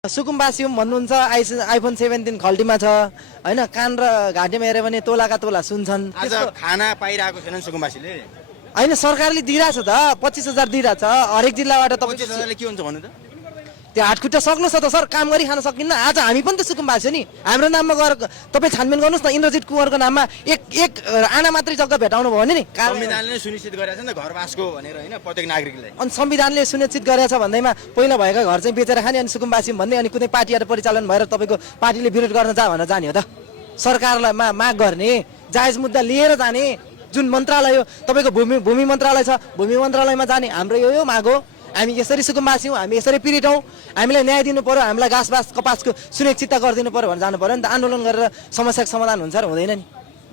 सुकुम्बासी भन्नुहुन्छ आइफोन 17 खल्टीमा छ हैन। कान र घाँटीमा हेर्यो भने तोलाका तोला सुन्छन्। आज खाना पाइरहेको छैनन् सुकुम्बासीले। हैन सरकारले दिइराछ त 25,000 दिइराछ हरेक जिल्लाबाट। 25,000ले के हुन्छ भन्नु त? त्यो हातखुट्टा सक्नु छ त सर, काम गरी खान सकिन्न। आज हामी पनि त सुकुम्बासी हो नि, हाम्रो नाममा गएर तपाईँ छानबिन गर्नुहोस् न। इन्द्रजित कुँवरको नाममा एक आना मात्रै जग्गा भेटाउनु भयो भने नि संविधानले सुनिश्चित गरेछ नि त घरवासको भनेर हैन प्रत्येक नागरिकलाई। अनि संविधानले सुनिश्चित गरेछ भन्दैमा पहिला भएका घर चाहिँ बेचेर खाने अनि सुकुम्बासी भन्ने अनि कुनै पार्टीबाट परिचालन भएर तपाईँको पार्टीले विरोध गर्न जा भनेर जाने हो त? सरकारलाई माग गर्ने, जायज मुद्दा लिएर जाने। जुन मन्त्रालय हो तपाईँको भूमि मन्त्रालय छ, भूमि मन्त्रालयमा जाने। हाम्रो यो माग हो, हामी यसरी सुकुम्बासी हौँ, हामी यसरी पीडित हौँ, हामीलाई न्याय दिनु पर्यो, हामीलाई घाँसबास कपासको सुनिश्चितता गरिदिनु पर्यो भनेर जानु पर्यो नि त। आन्दोलन गरेर समस्याको समाधान हुन्छ र हुँदैन नि?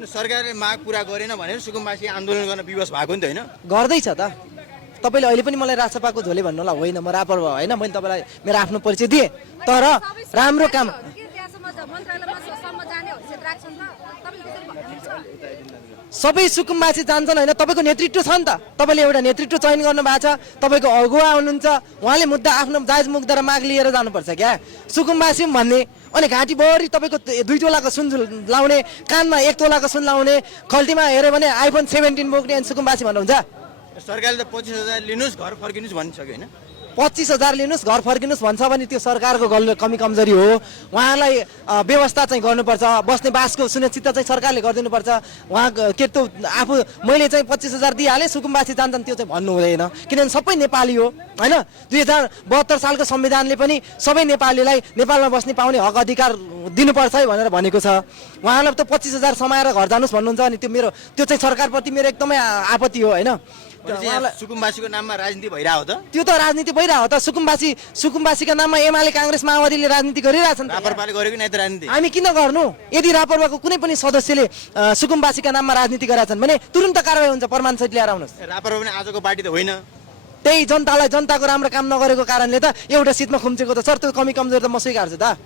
सरकारले माग पुरा गरेन भनेर सुकुम्बासी आन्दोलन गर्न विवश भएको नि त हैन? गर्दैछ त। तपाईँले अहिले पनि मलाई राजसभाको झोले भन्नु होला, होइन म रापरवा होइन, मैले तपाईँलाई मेरो आफ्नो परिचय दिएँ। तर राम्रो काम सबै सुकुम्बासी जान्छन् होइन। तपाईँको नेतृत्व छ नि त, तपाईँले एउटा नेतृत्व चयन गर्नु भएको छ, तपाईँको अगुवा हुनुहुन्छ, उहाँले मुद्दा आफ्नो जायज मुद्दा र माग लिएर जानुपर्छ क्या सुकुम्बासी भन्ने। अनि घाँटीभरि तपाईँको 2 तोलाको सुन लाउने, कानमा 1 तोलाको सुन लाउने, खल्टीमा हेऱ्यो भने आइफोन 17 बोक्ने अनि सुकुम्बासी भन्नुहुन्छ? सरकारले त 25,000 लिनुस् घर फर्किनुस् भनिसक्यो हैन? 25,000 लिनुस् घर फर्किनुस् भन्छ भने त्यो सरकारको कमी कमजोरी हो। उहाँलाई व्यवस्था चाहिँ गर्नुपर्छ, बस्ने बासको सुनिश्चितता चाहिँ सरकारले गरिदिनुपर्छ। उहाँ के त आफू मैले चाहिँ 25,000 दिइहालेँ सुकुम्बासी जान्छन् त्यो चाहिँ भन्नु हुँदैन, किनभने सबै नेपाली हो होइन। 2072 सालको संविधानले पनि सबै नेपालीलाई नेपालमा बस्ने पाउने हक अधिकार दिनुपर्छ है भनेर भनेको छ। उहाँलाई त 25,000 समाएर घर जानुहोस् भन्नुहुन्छ अनि त्यो चाहिँ सरकारप्रति मेरो एकदमै आपत्ति हो होइन। सुकुम्बासीको नाममा राजनीति भइरहेको त? त्यो त राजनीति भइरहेको त। सुकुम्बासीका नाममा एमाले कांग्रेस माओवादीले राजनीति गरिरहेछन्। रापरपाले गरेको नै त राजनीति। हामी किन गर्नु? यदि रापरपाको कुनै पनि सदस्यले सुकुम्बासीका नाममा राजनीति गरेछन् भने तुरुन्त कारबाही हुन्छ, प्रमाण सहित ल्याएर आउनुहोस्। रापरपा पनि आजको पार्टी त होइन। त्यही जनताको राम्रो काम नगरेको कारणले त एउटा सिटमा खुम्चेको त। सर त्यो कमी कमजोरी त म स्वीकार्छु त।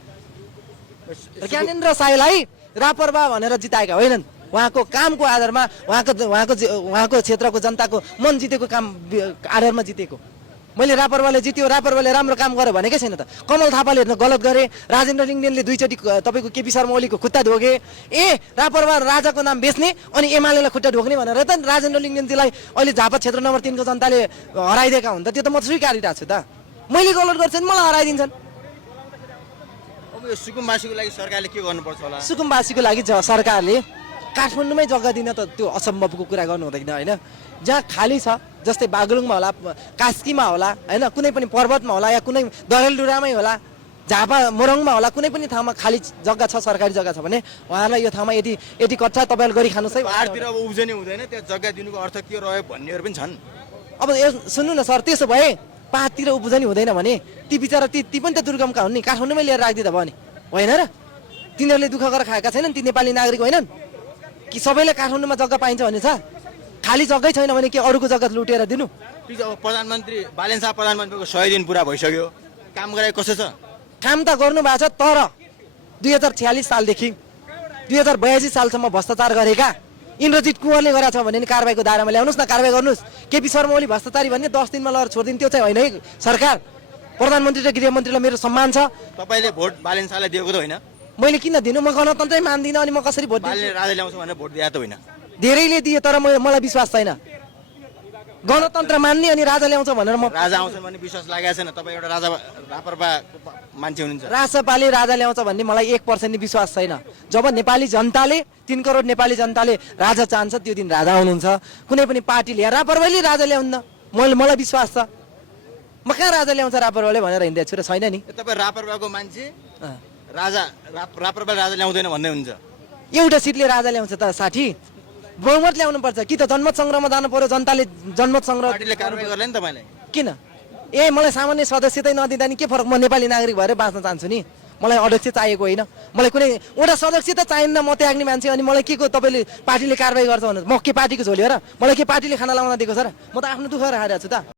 ज्ञानेन्द्र साईलाई रापरपा भनेर जिताएका होइनन्, उहाँको कामको आधारमा, उहाँको क्षेत्रको जनताको मन जितेको काम आधारमा जितेको। मैले रापरवाले जित्यो, रापरवाले राम्रो काम गर्यो भनेकै छैन त। कमल थापाले गलत गरे, राजेन्द्र लिङ्गदेनले 2 चोटि तपाईँको केपी शर्मा ओलीको खुट्टा ढोगे। रापरवा राजाको नाम बेच्ने अनि एमालेलाई खुट्टा ढोक्ने भनेर त राजेन्द्र लिङ्गदेनजीलाई अहिले झापा क्षेत्र नम्बर 3 को जनताले हराइदिएका हुन् त। त्यो त म स्वीकारिरहेको छु त। मैले गलत गर्छु भने मलाई हराइदिन्छन्। अब यो सुकुम्बासीको लागि सरकारले के गर्नुपर्छ होला? सुकुम्बासीको लागि सरकारले काठमाडौँमै जग्गा दिन त त्यो असम्भवको कुरा गर्नु हुँदैन होइन। जहाँ खाली छ, जस्तै बागलुङमा होला, कास्कीमा होला होइन, कुनै पनि पर्वतमा होला, या कुनै दरेलडुरामै होला, झापा मोरङमा होला, कुनै पनि ठाउँमा खाली जग्गा छ, सरकारी जग्गा छ भने उहाँलाई यो ठाउँमा यदि कच्चा तपाईँले गरी खानुहोस् है। पाहाडतिर अब उब्जनी हुँदैन, त्यहाँ जग्गा दिनुको अर्थ के रह्यो भन्नेहरू पनि छन्। अब सुन्नु न सर, त्यसो भए पाहाडतिर उब्जनी हुँदैन भने ती बिचरा ती पनि त दुर्गमका हुन् नि, काठमाडौँमै लिएर राखिदिँदा भयो नि, होइन र? तिनीहरूले दुःख गरेर खाएका छैनन्, ती नेपाली नागरिक होइनन् कि सबैले काठमाडौँमा जग्गा पाइन्छ भन्ने छ? खाली जग्गै छैन भने के अरूको जग्गा लुटेर दिनु? प्रधानमन्त्री बालेन शाह प्रधानमन्त्रीको 100 दिन पुरा भइसक्यो, काम गरे कसो छ? काम त गर्नु भएको छ, तर 2046 सालदेखि 2082 सालसम्म भ्रष्टाचार गरेका इन्द्रजित कुँवरले गरेछ भने नि कारबाहीको दायरामा ल्याउनुहोस् न, कारबाही गर्नुहोस्। केपी शर्मा ओली भ्रष्टाचारी भन्ने 10 दिनमा लगेर छोडिदिनु, त्यो चाहिँ होइन है सरकार। प्रधानमन्त्री र गृहमन्त्रीलाई मेरो सम्मान छ। तपाईँले भोट बालेन शाहलाई दिएको त होइन? मैले किन दिनु? म गणतन्त्रै मान्दिनँ, अनि म कसरी भोट दिन्छु? राजा ल्याउँछ भनेर भोट दिए त होइन? धेरैले दिए, तर मलाई विश्वास छैन। गणतन्त्र मान्ने अनि राजा ल्याउँछ भनेर राजा आउँछ भन्ने विश्वास लागेको छैन। तपाईँ एउटा राजा रापरपा मान्छे हुनुहुन्छ, राजसभाले राजा ल्याउँछ भन्ने मलाई 1% विश्वास छैन। जब नेपाली जनताले 3 करोड नेपाली जनताले राजा चाहन्छ त्यो दिन राजा आउनुहुन्छ। कुनै पनि पार्टीले रापरवाले राजा ल्याउन्न, मलाई विश्वास छ। म कहाँ राजा ल्याउँछ रापरवाले भनेर हिँड्दै छु र छैन नि। तपाईँ रापरपाको मान्छे रापरपा राजा ल्याउँदैन भन्दै हुन्छ। एउटा सिटले राजा ल्याउँछ त साथी, बहुमत ल्याउनु पर्छ कि त जनमत सङ्ग्रहमा जानु पर्यो। जनताले जनमत सङ्ग्रह पार्टीले कारबाही गर्ला नि तपाईँलाई किन? मलाई सामान्य सदस्यतै नदिँदा नि के फरक? म नेपाली नागरिक भएर बाँच्न चाहन्छु नि। मलाई अध्यक्ष चाहिएको होइन, मलाई कुनै एउटा सदस्य त चाहिन्न। म त्याग्ने मान्छे, अनि मलाई के को तपाईँले पार्टीले कारबाही गर्छ भन्नु? म के पार्टीको झोली हो र? मलाई के पार्टीले खाना लाउन दिएको छ र? म त आफ्नो दुःख राखेको छु त।